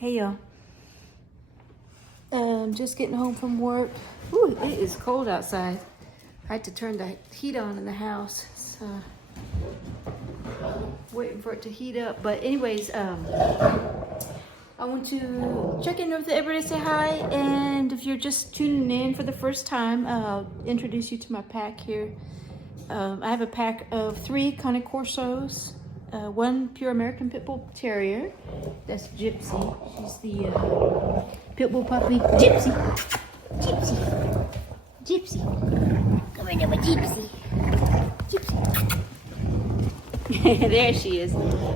Hey y'all. Just getting home from work. Ooh, it is cold outside. I had to turn the heat on in the house. So waiting for it to heat up. But anyways, I want to check in with everybody, say hi, and if you're just tuning in for the first time, I'll introduce you to my pack here. I have a pack of 3 Cane Corsos, 1 pure American Pit Bull Terrier. That's Gypsy. She's the Pit Bull puppy. Gypsy! Gypsy! Gypsy! Come here, my Gypsy! Gypsy! There she is.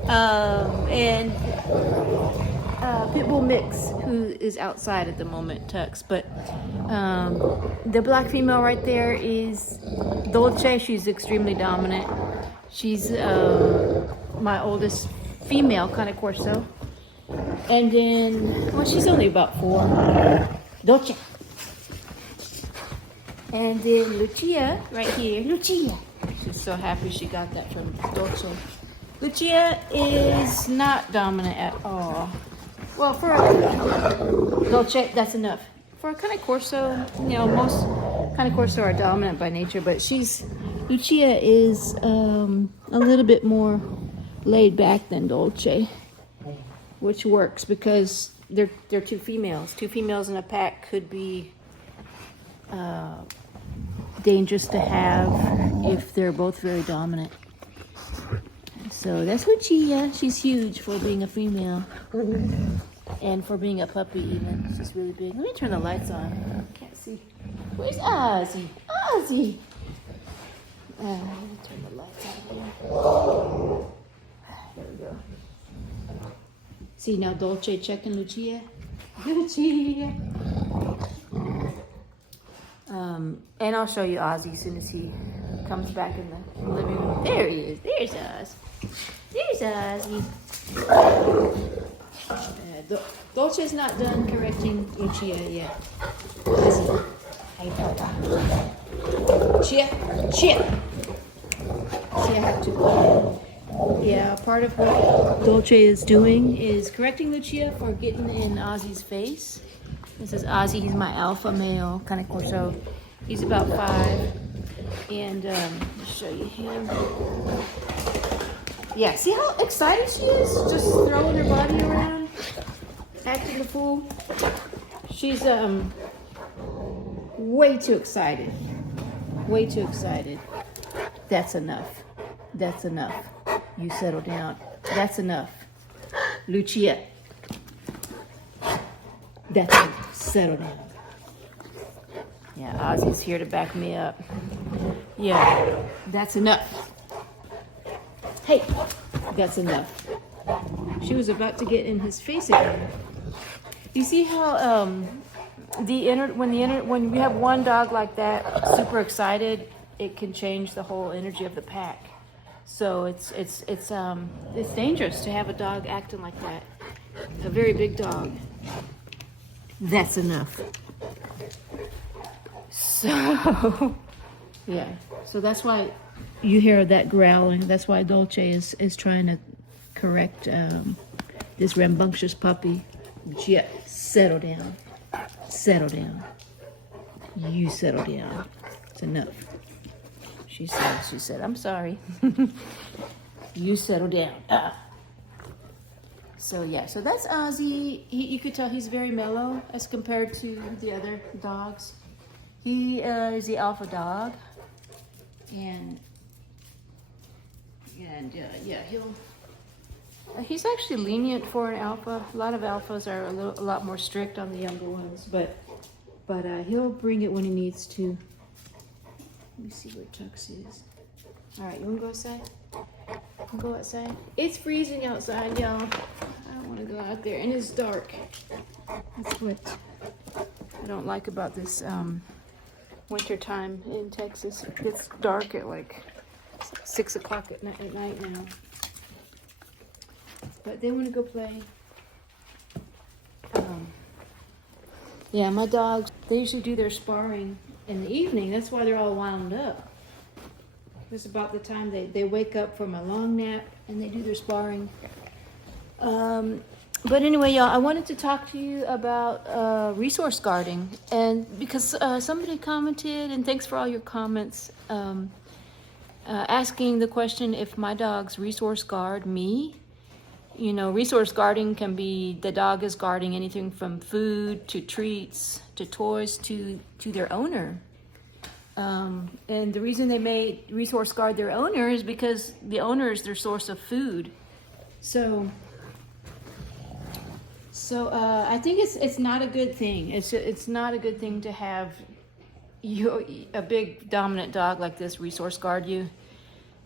And Pit Bull Mix, who is outside at the moment, Tux. But the black female right there is Dolce. She's extremely dominant. She's my oldest female Cane Corso. And then, well, she's only about 4. Dolce. And then Lucia, right here. Lucia. She's so happy she got that from Dolce. Lucia is not dominant at all. Well, for Dolce, that's enough. For a Cane Corso, you know, most Cane Corso are dominant by nature, but Lucia is a little bit more laid back than Dolce, which works because they're 2 females. 2 females in a pack could be dangerous to have if they're both very dominant. So that's Lucia. She's huge for being a female. And for being a puppy even. She's really big. Let me turn the lights on. I can't see. Where's Ozzy? Ozzy! Let me turn the lights on here. There we go. See now Dolce checking Lucia. Lucia! And I'll show you Ozzy as soon as he comes back in the living room. There he is. There's Oz. There's Ozzy. Dolce's not done correcting Lucia yet. Ozzy. Hey, Papa. Chia. See, I have to. Yeah, part of what Dolce is doing is correcting Lucia for getting in Ozzy's face. This is Ozzy. He's my alpha male Cane Corso. He's about 5. And I'll show you him. Yeah, see how excited she is? Just throwing her body around, acting the fool. She's way too excited. Way too excited. That's enough. That's enough. You settle down. That's enough. Lucia. That's enough. Settle down. Yeah, Ozzy's here to back me up. Yeah, that's enough. Hey, that's enough. She was about to get in his face again. You see how when you have one dog like that, super excited, it can change the whole energy of the pack. So it's dangerous to have a dog acting like that. A very big dog. That's enough. So yeah. So that's why you hear that growling. That's why Dolce is trying to correct this rambunctious puppy. Yeah, settle down. Settle down. You settle down. It's enough. She said, I'm sorry. You settle down. So yeah, so that's Ozzy. You could tell he's very mellow as compared to the other dogs. He is the alpha dog. And yeah, he's actually lenient for an alpha. A lot of alphas are a lot more strict on the younger ones, but he'll bring it when he needs to. Let me see where Tux is. All right, you wanna go outside? Go outside. It's freezing outside, y'all. I don't want to go out there, and it's dark. That's what I don't like about this winter time in Texas. It gets dark at like 6 o'clock at night now. But they want to go play. Yeah, my dogs, they usually do their sparring in the evening. That's why they're all wound up. It's about the time they wake up from a long nap and they do their sparring. But anyway, y'all, I wanted to talk to you about resource guarding, and because somebody commented, and thanks for all your comments, asking the question if my dogs resource guard me. You know, resource guarding can be the dog is guarding anything from food to treats to toys to their owner. And the reason they may resource guard their owner is because the owner is their source of food. So I think it's not a good thing. It's not a good thing to have a big dominant dog like this resource guard you.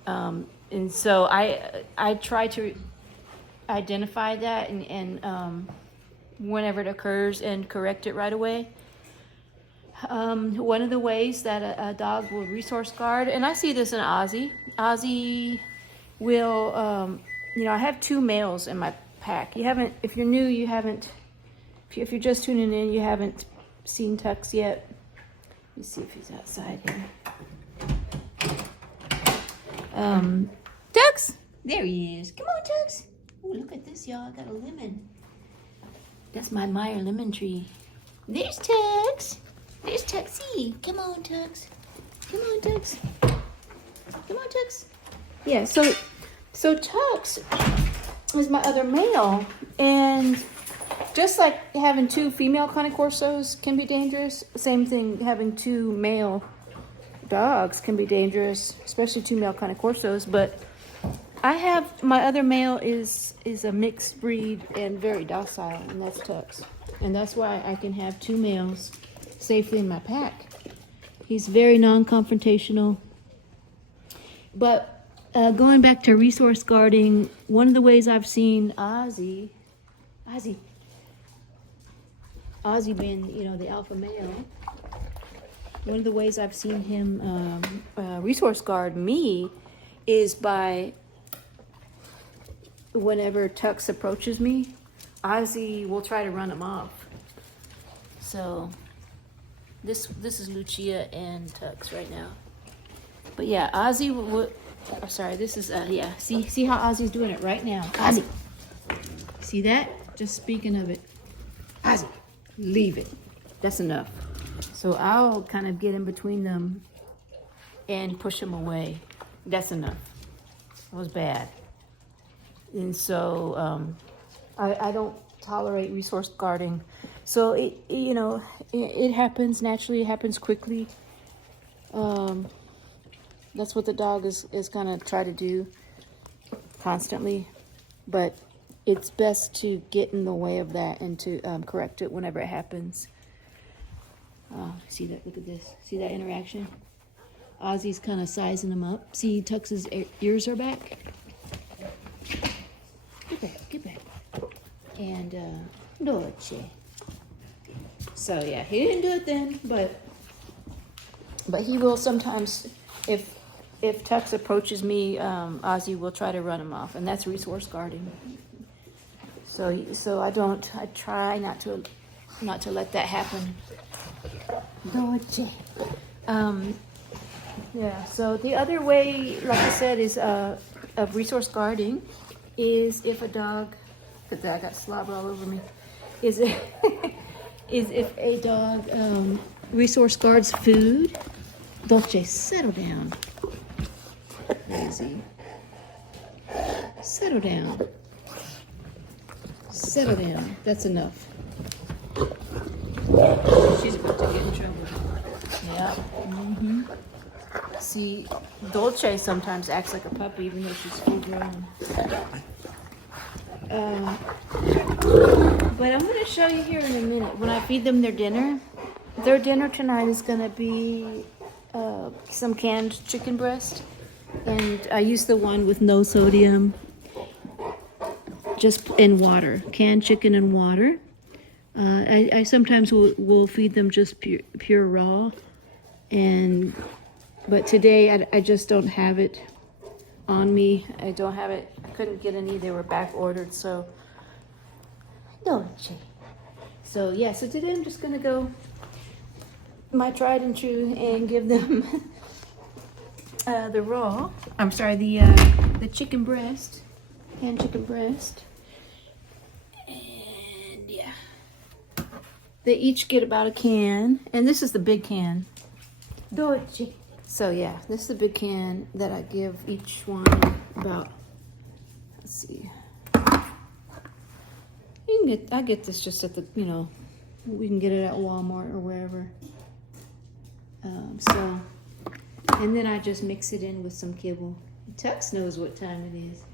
And so I try to identify that and whenever it occurs and correct it right away. One of the ways that a dog will resource guard, and I see this in Ozzy. Ozzy will, I have 2 males in my pack. If you're new, you haven't, if you're just tuning in, you haven't seen Tux yet. Let me see if he's outside here. Tux! There he is. Come on, Tux. Oh, look at this, y'all. I got a lemon. That's my Meyer lemon tree. There's Tux. There's Tuxie. Come on, Tux. Come on, Tux. Come on, Tux. Yeah, so Tux is my other male, and just like having 2 female Cane Corsos can be dangerous, same thing, having 2 male dogs can be dangerous, especially 2 male Cane Corsos. But I have, my other male is a mixed breed and very docile, and that's Tux. And that's why I can have 2 males safely in my pack. He's very non-confrontational. But going back to resource guarding, one of the ways I've seen Ozzy being, the alpha male, one of the ways I've seen him resource guard me is by whenever Tux approaches me, Ozzy will try to run him off. So this is Lucia and Tux right now. But yeah, Ozzy will. Oh, sorry, this is yeah. See how Ozzy's doing it right now. Ozzy, see that? Just speaking of it, Ozzy, leave it. That's enough. So I'll kind of get in between them and push them away. That's enough. It was bad. And so I don't tolerate resource guarding. So it happens naturally. It happens quickly. That's what the dog is gonna try to do constantly. But it's best to get in the way of that and to correct it whenever it happens. See that? Look at this. See that interaction? Ozzy's kind of sizing him up. See, Tux's ears are back. Get back. And Dolce. So yeah, he didn't do it then, but he will sometimes. If Tux approaches me, Ozzy will try to run him off, and that's resource guarding. So I try not to let that happen. Dolce. Yeah. So the other way, like I said, is of resource guarding, is if a dog, because I got slobber all over me, is if a dog resource guards food. Dolce, settle down. Easy. Settle down. Settle down. That's enough. She's about to get in trouble. Yeah. Mm-hmm. See, Dolce sometimes acts like a puppy even though she's full grown. But I'm going to show you here in a minute. When I feed them their dinner tonight is going to be some canned chicken breast. And I use the one with no sodium, just in water. Canned chicken and water. I sometimes will feed them just pure raw. But today I just don't have it on me. I don't have it. I couldn't get any. They were back ordered. So, Dolce. So yeah. So today I'm just gonna go my tried and true and give them the chicken breast, canned chicken breast. They each get about a can, and this is the big can. Dolce. So yeah, this is the big can that I give each one about. Let's see. I get this just at the, we can get it at Walmart or wherever. So, and then I just mix it in with some kibble. Tux knows what time it is.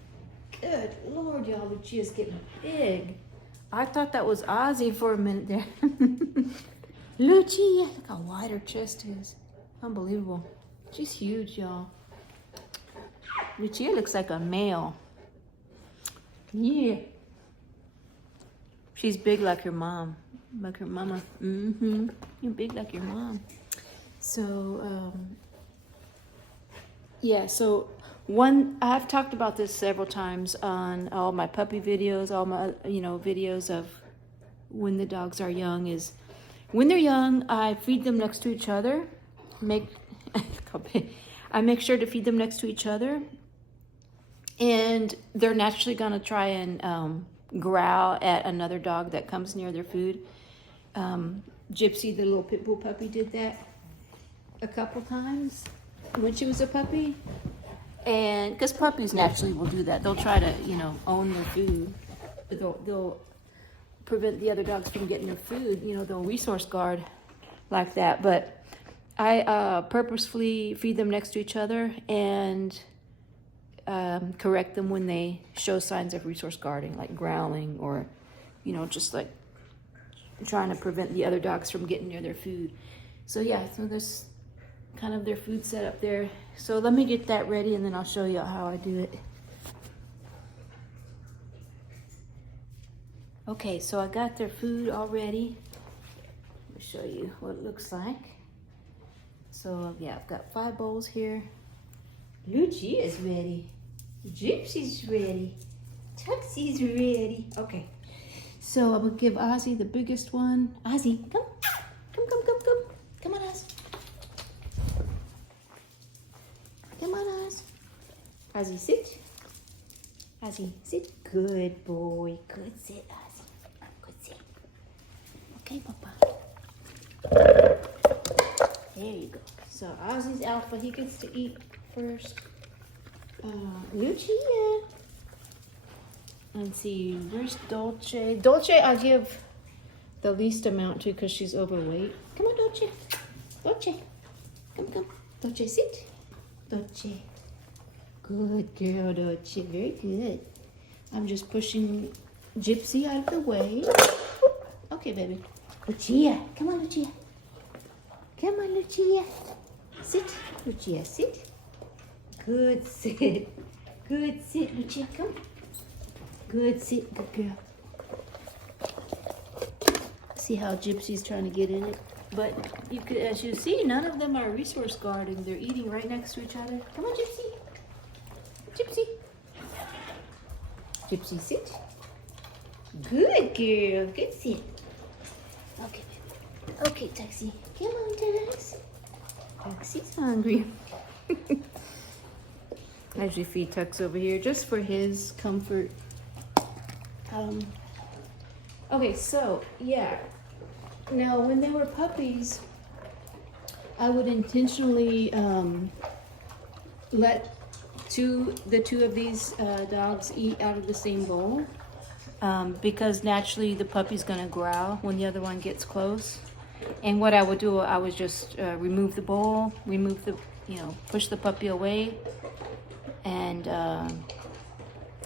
Good Lord, y'all, Lucia's getting big. I thought that was Ozzy for a minute there. Lucia, look how wide her chest is. Unbelievable. She's huge, y'all. Lucia looks like a male. Yeah. She's big like her mom. Like her mama. Mm-hmm. You're big like your mom. So, yeah, so I've talked about this several times on all my puppy videos, all my, videos of when the dogs are young is, when they're young, I feed them next to each other. I make sure to feed them next to each other. And they're naturally going to try and growl at another dog that comes near their food. Gypsy, the little pit bull puppy, did that a couple times when she was a puppy. And because puppies naturally will do that. They'll try to, own their food. They'll prevent the other dogs from getting their food. They'll resource guard like that. But I purposefully feed them next to each other and correct them when they show signs of resource guarding, like growling or, just like trying to prevent the other dogs from getting near their food. So yeah, so there's kind of their food set up there. So let me get that ready and then I'll show you how I do it. Okay, so I got their food all ready. Let me show you what it looks like. So yeah, I've got 5 bowls here. Lucia's ready. Gypsy's ready. Tuxie's ready. Okay, so I'm gonna give Ozzy the biggest one. Ozzy, come. Come on, Oz. Come on, Oz. Ozzy, sit. Ozzy, sit. Good boy. Good sit, Ozzy. Good sit. Okay, Papa. There you go. So Ozzy's alpha. He gets to eat first. Lucia. Let's see. Where's Dolce? Dolce, I give the least amount to because she's overweight. Come on, Dolce. Dolce. Come. Dolce, sit. Dolce. Good girl, Dolce. Very good. I'm just pushing Gypsy out of the way. Okay, baby. Lucia. Come on, Lucia. Come on, Lucia. Sit. Lucia, sit. Good sit. Good sit, Lucia. Come. Good sit. Good girl. See how Gypsy's trying to get in it? But you could, as you see, none of them are resource guarding. They're eating right next to each other. Come on, Gypsy. Gypsy. Gypsy, sit. Good girl. Good sit. Okay, baby. Okay, Tuxie. Come on, Tux. Tuxie's hungry. I usually feed Tux over here just for his comfort. Okay, so yeah. Now, when they were puppies, I would intentionally let the two of these dogs eat out of the same bowl because naturally the puppy's gonna growl when the other one gets close. And what I would do, I would just remove the bowl, push the puppy away, and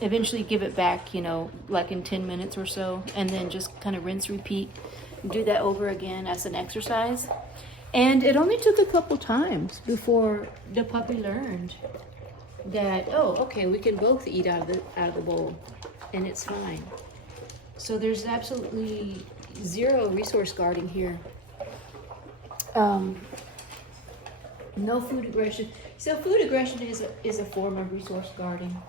eventually give it back, like in 10 minutes or so, and then just kind of rinse, repeat. Do that over again as an exercise. And it only took a couple times before the puppy learned that, oh, okay, we can both eat out of the bowl and it's fine. So there's absolutely zero resource guarding here. No food aggression. So food aggression is a form of resource guarding.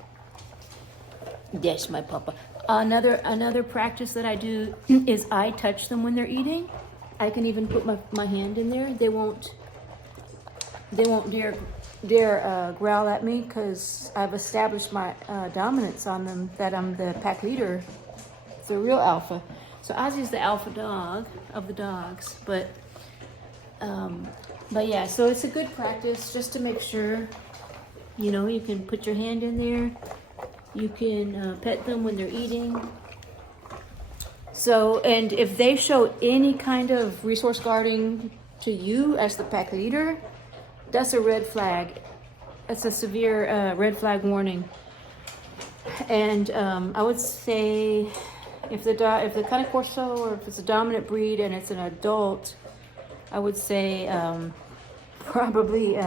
That's my papa. Another practice that I do is I touch them when they're eating. I can even put my hand in there. They won't dare growl at me because I've established my dominance on them, that I'm the pack leader, the real alpha. So Ozzy's the alpha dog of the dogs, but yeah, so it's a good practice just to make sure, you know, you can put your hand in there, you can pet them when they're eating. So, and if they show any kind of resource guarding to you as the pack leader, that's a red flag. It's a severe red flag warning. And I would say if the Cane Corso, or if it's a dominant breed and it's an adult, I would say probably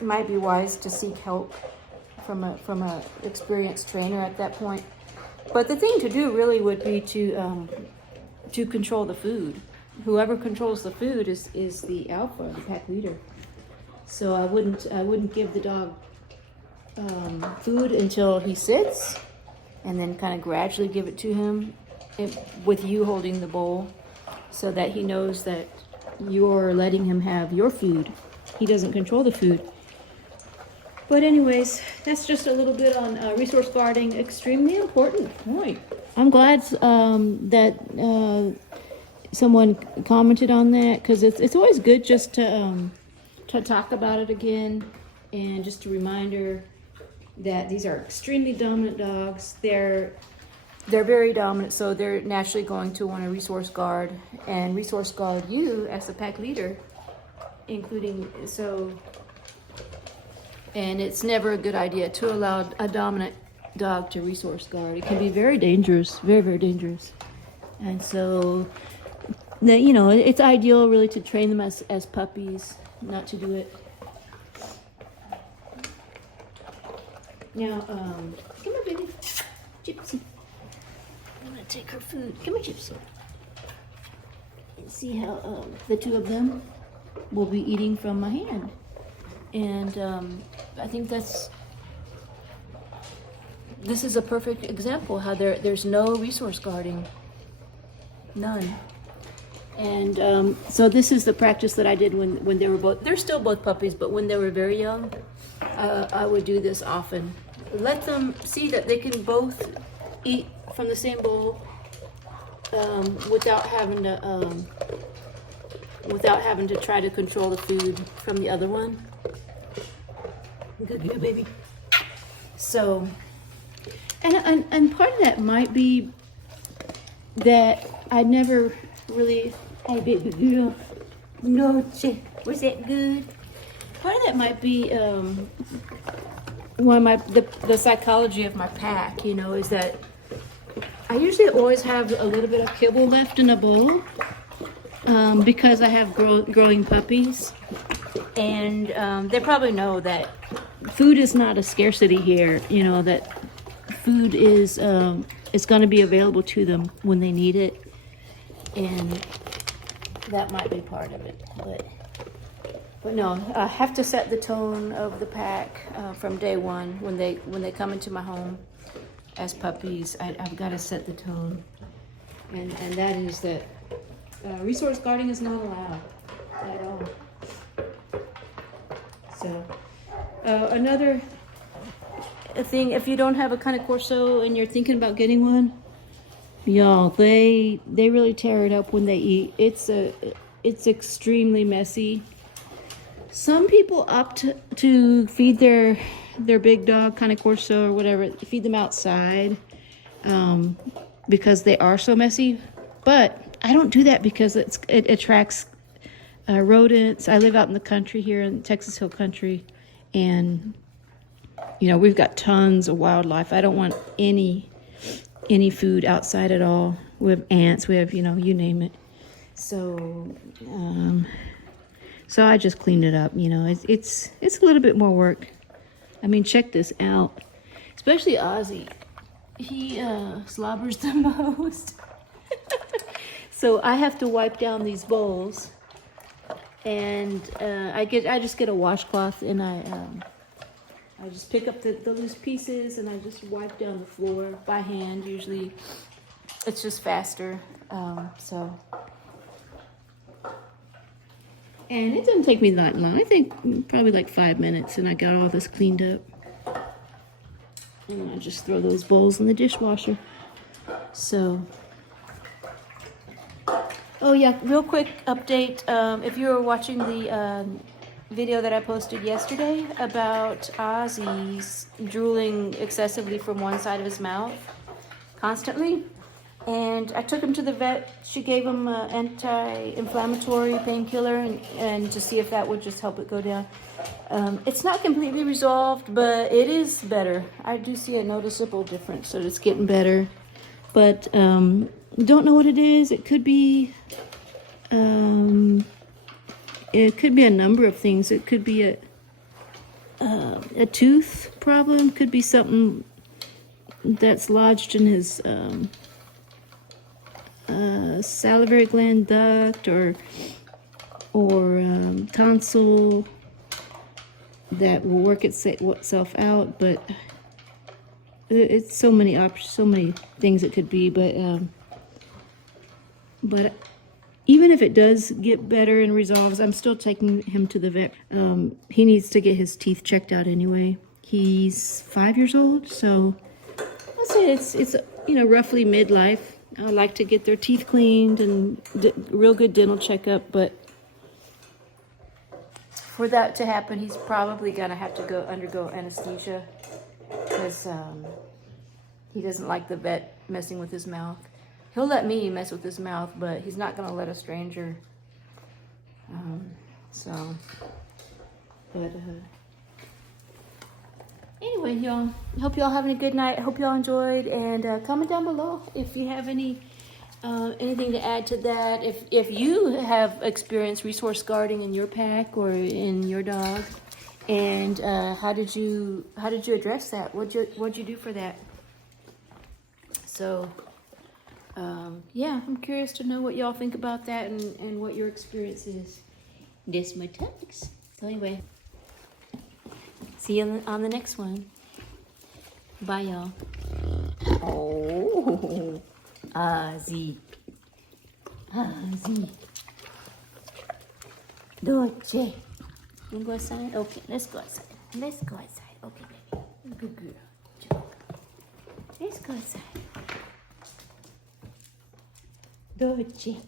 might be wise to seek help from a experienced trainer at that point. But the thing to do really would be to control the food. Whoever controls the food is the alpha, the pack leader. So I wouldn't give the dog food until he sits, and then kind of gradually give it to him with you holding the bowl, so that he knows that you're letting him have your food. He doesn't control the food. But anyways, that's just a little bit on resource guarding. Extremely important point. I'm glad that someone commented on that, because it's always good just to talk about it again, and just a reminder that these are extremely dominant dogs. They're very dominant, so they're naturally going to want to resource guard you as the pack leader, including so. And it's never a good idea to allow a dominant dog to resource guard. It can be very dangerous, very, very dangerous. And so, you know, it's ideal really to train them as puppies, not to do it. Now, come here, baby. Gypsy. I'm gonna take her food. Come here, Gypsy. And see how the two of them will be eating from my hand. And I think this is a perfect example how there's no resource guarding, none. And so this is the practice that I did when they were they're still both puppies, but when they were very young, I would do this often. Let them see that they can both eat from the same bowl without having to try to control the food from the other one. Good, baby. So, and part of that might be that I never really. Hey, baby girl. No, was that good? Part of that might be the psychology of my pack. You know, is that I usually always have a little bit of kibble left in a bowl because I have growing puppies, and they probably know that food is not a scarcity here. You know that food is it's going to be available to them when they need it, and that might be part of it. But no, I have to set the tone of the pack from day one when they come into my home as puppies. I've got to set the tone, and that is that resource guarding is not allowed at all. So another thing, if you don't have a Cane Corso and you're thinking about getting one, y'all, they really tear it up when they eat. It's extremely messy. Some people opt to feed their big dog, Cane Corso or whatever, feed them outside because they are so messy. But I don't do that because it attracts rodents. I live out in the country here in Texas Hill Country, and you know we've got tons of wildlife. I don't want any food outside at all. We have ants. We have, you know, you name it. So I just cleaned it up. You know, it's a little bit more work. I mean, check this out. Especially Ozzy, he slobbers the most. So I have to wipe down these bowls, and I just get a washcloth, and I just pick up the loose pieces, and I just wipe down the floor by hand. Usually, it's just faster. And it doesn't take me that long. I think probably like 5 minutes, and I got all this cleaned up. And I just throw those bowls in the dishwasher. So, oh yeah, real quick update. If you were watching the video that I posted yesterday about Ozzy's drooling excessively from one side of his mouth constantly, and I took him to the vet. She gave him an anti-inflammatory painkiller and to see if that would just help it go down. It's not completely resolved, but it is better. I do see a noticeable difference, so it's getting better. But don't know what it is. It could be a number of things. It could be a tooth problem. Could be something that's lodged in his salivary gland duct or tonsil that will work itself out. But it's so many options, so many things it could be. But even if it does get better and resolves, I'm still taking him to the vet. He needs to get his teeth checked out anyway. He's 5 years old, so I'd say it's roughly midlife. I like to get their teeth cleaned and real good dental checkup, but for that to happen, he's probably gonna have to undergo anesthesia because he doesn't like the vet messing with his mouth. He'll let me mess with his mouth, but he's not gonna let a stranger. Anyway, y'all, hope y'all having a good night. Hope y'all enjoyed, and comment down below if you have anything to add to that. If you have experienced resource guarding in your pack or in your dog, and how did you address that? What'd you do for that? So, yeah, I'm curious to know what y'all think about that and what your experience is. This my tugs. So anyway. See you on the next one. Bye, y'all. Oh, Ozzy. Dolce. You wanna go outside? Okay, let's go outside. Okay, baby. Good girl. Let's go outside. Dolce.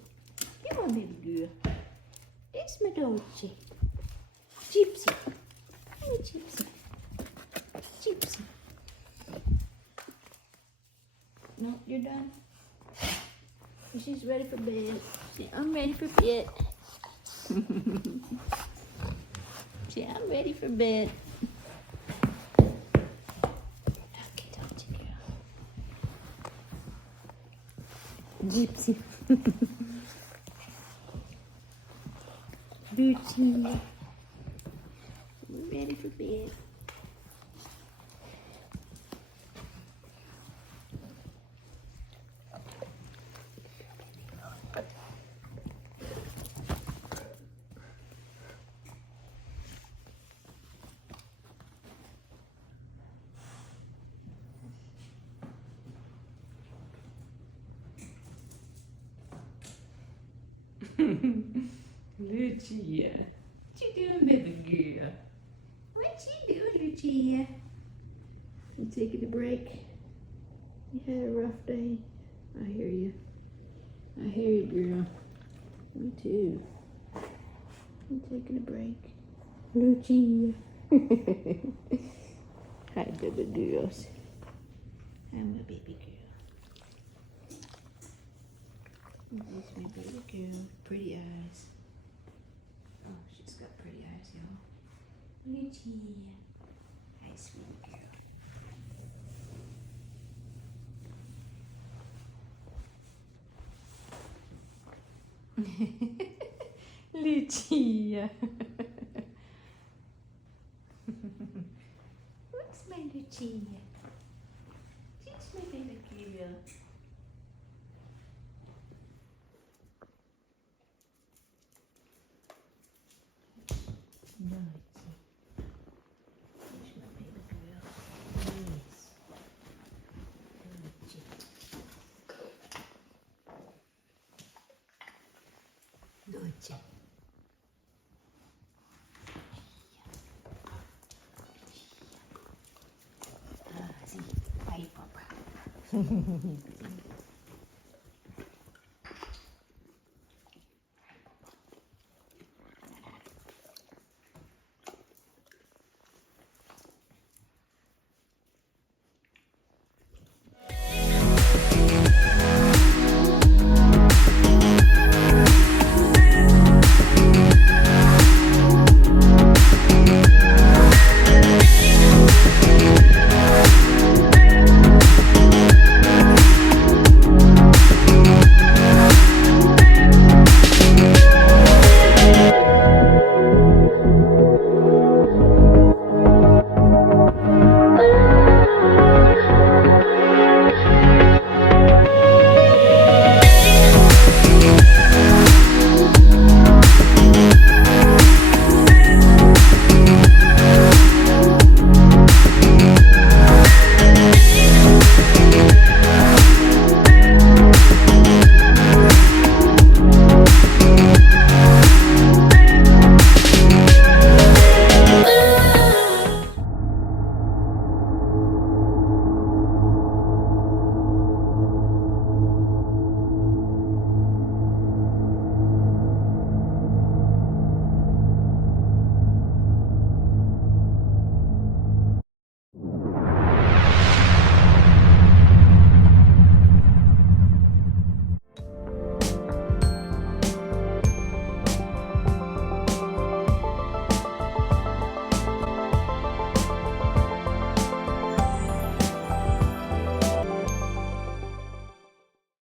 Come on, baby girl. It's my Dolce. Gypsy. Hey, Gypsy. No, you're done. She's ready for bed. I'm ready for bed. I'm ready for bed. Okay, don't you, girl. Gypsy. Gucci. We're ready for bed. Lucia, what you doing, baby girl? What you doing, Lucia? You taking a break? You had a rough day. I hear you. I hear you, girl. Me too. You taking a break, Lucia? Hi, baby girls. I'm a baby girl. This is my baby girl. Pretty eyes. Oh, she's got pretty eyes, y'all. Lucia. Hi, sweet girl. Lucia. What's my Lucia? She's my baby girl. No, she's my baby girl. Yes. Lucia. Ah, sí. Ahí, papá.